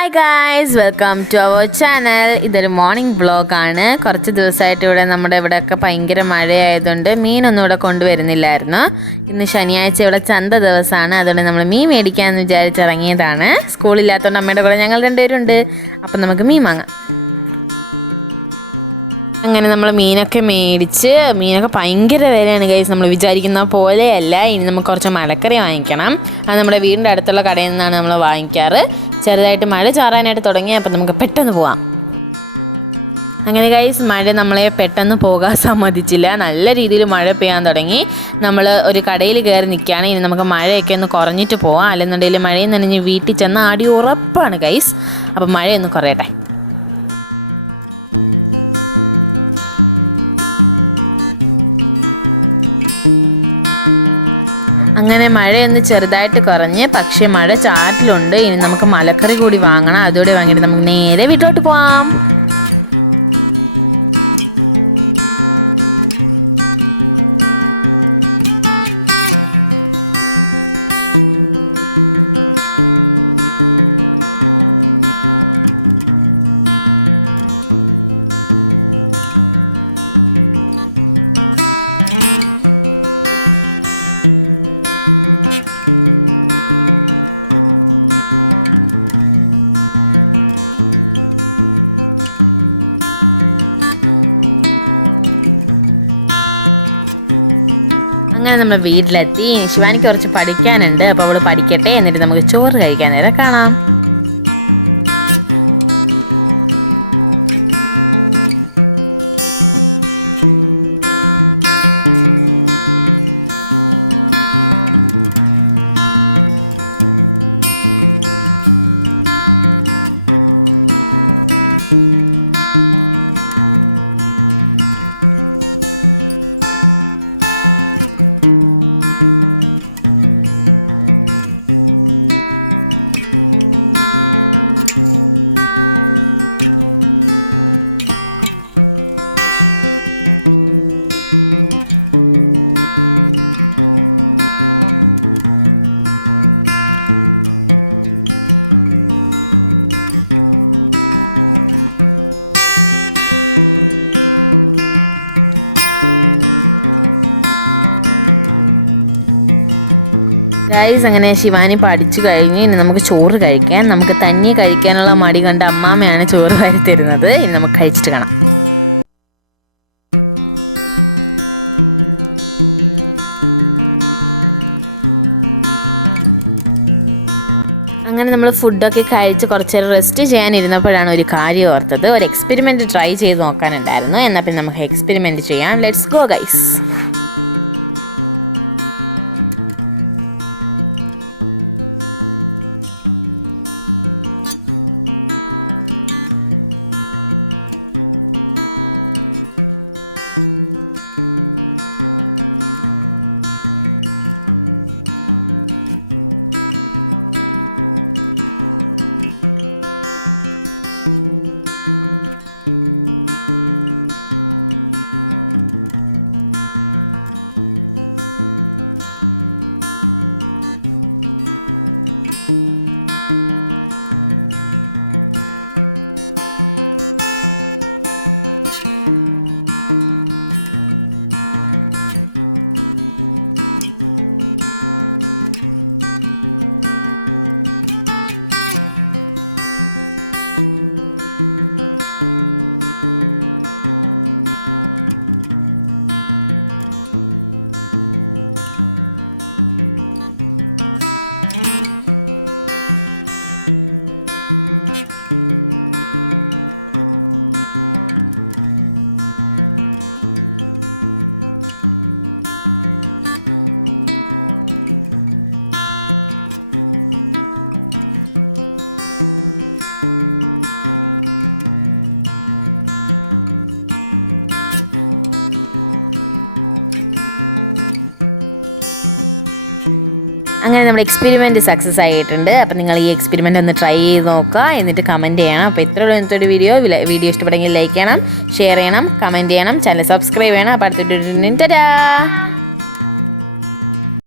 Hi guys, welcome to our channel. ഇതൊരു morning വ്ളോഗാണ്. കുറച്ച് ദിവസമായിട്ട് ഇവിടെ നമ്മുടെ ഇവിടെയൊക്കെ ഭയങ്കര മഴയായതുകൊണ്ട് മീനൊന്നും ഇവിടെ കൊണ്ടുവരുന്നില്ലായിരുന്നു. ഇന്ന് ശനിയാഴ്ച ഇവിടെ ചന്ത ദിവസമാണ്. അതുകൊണ്ട് നമ്മൾ മീൻ മേടിക്കാമെന്ന് വിചാരിച്ചിറങ്ങിയതാണ്. സ്കൂളില്ലാത്തതുകൊണ്ട് അമ്മയുടെ കൂടെ ഞങ്ങൾ രണ്ടുപേരുണ്ട്. അപ്പം നമുക്ക് മീൻ വാങ്ങാം. അങ്ങനെ നമ്മൾ മീനൊക്കെ മേടിച്ച്, മീനൊക്കെ ഭയങ്കര വിലയാണ് ഗൈസ്. നമ്മൾ വിചാരിക്കുന്ന പോലെയല്ല. ഇനി നമുക്ക് കുറച്ച് മലക്കറി വാങ്ങിക്കണം. അത് നമ്മുടെ വീടിൻ്റെ അടുത്തുള്ള കടയിൽ നിന്നാണ് നമ്മൾ വാങ്ങിക്കാറ്. ചെറുതായിട്ട് മഴ ചാറാനായിട്ട് തുടങ്ങി. അപ്പം നമുക്ക് പെട്ടെന്ന് പോവാം. അങ്ങനെ ഗൈസ്, മഴ നമ്മളെ പെട്ടെന്ന് പോകാൻ സമ്മതിച്ചില്ല. നല്ല രീതിയിൽ മഴ പെയ്യാൻ തുടങ്ങി. നമ്മൾ ഒരു കടയിൽ കയറി നിൽക്കുകയാണ്. ഇനി നമുക്ക് മഴയൊക്കെ ഒന്ന് കുറഞ്ഞിട്ട് പോവാം. അല്ലെന്നുണ്ടെങ്കിൽ മഴയും നനഞ്ഞ് വീട്ടിൽ ചെന്ന് ആടി ഉറപ്പാണ് ഗൈസ്. അപ്പം മഴയൊന്ന് കുറയട്ടെ. അങ്ങനെ മഴയൊന്ന് ചെറുതായിട്ട് കുറഞ്ഞ്, പക്ഷെ മഴ ചാറ്റിലുണ്ട്. ഇനി നമുക്ക് മലക്കറി കൂടി വാങ്ങണം. അതുകൂടി വാങ്ങിയിട്ട് നമുക്ക് നേരെ വീട്ടിലോട്ട് പോവാം. നമ്മൾ വീട്ടിലെത്തി. ശിവാനിക്ക് കുറച്ച് പഠിക്കാനുണ്ട്. അപ്പോൾ അവള് പഠിക്കട്ടെ, എന്നിട്ട് നമുക്ക് ചോറ് കഴിക്കാൻ നേരം കാണാം. അങ്ങനെ ശിവാനി പഠിച്ചു കഴിഞ്ഞ് ഇനി നമുക്ക് ചോറ് കഴിക്കാൻ. നമുക്ക് തന്നെ കഴിക്കാനുള്ള മടി കണ്ട് അമ്മാമ്മയാണ് ചോറ് വരുത്തരുന്നത്. ഇനി നമുക്ക് കഴിച്ചിട്ട് കാണാം. അങ്ങനെ നമ്മൾ ഫുഡൊക്കെ കഴിച്ച് കുറച്ച് നേരം റെസ്റ്റ് ചെയ്യാനിരുന്നപ്പോഴാണ് ഒരു കാര്യം ഓർത്തത്. ഒരു എക്സ്പെരിമെൻറ്റ് ട്രൈ ചെയ്ത് നോക്കാനുണ്ടായിരുന്നു. എന്നാൽ പിന്നെ നമുക്ക് എക്സ്പെരിമെൻറ്റ് ചെയ്യാം. Let's go guys. അങ്ങനെ നമ്മുടെ എക്സ്പെരിമെൻറ്റ് സക്സസ് ആയിട്ടുണ്ട്. അപ്പം നിങ്ങൾ ഈ എക്സ്പെരിമെൻ്റ് ഒന്ന് ട്രൈ ചെയ്ത് നോക്കുക, എന്നിട്ട് കമൻറ്റ് ചെയ്യണം. അപ്പോൾ ഇത്രയുള്ള ഇന്നത്തെ ഒരു വീഡിയോ ഇഷ്ടപ്പെടുമെങ്കിൽ ലൈക്ക് ചെയ്യണം, ഷെയർ ചെയ്യണം, കമൻറ്റ് ചെയ്യണം, ചാനൽ സബ്സ്ക്രൈബ് ചെയ്യണം. അപ്പോൾ അടുത്തിട്ട്